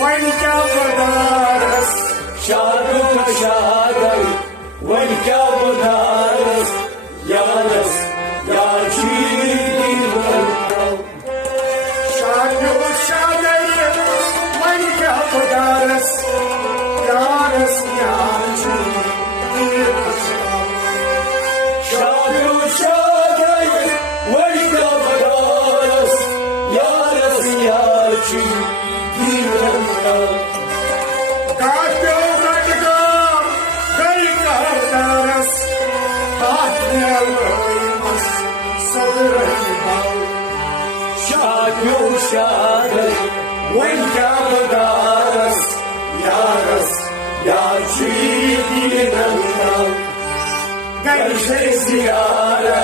وين كابدارس شادو شادي وين كابدارس يا ناس يا شيرين شادو شادي وين كابدارس يا ناس يا شيرين شادو شادي وين كابدارس يا ناس يا شيرين شادو شادي وين كابدارس يا ناس يا شيرين قال شي زيارة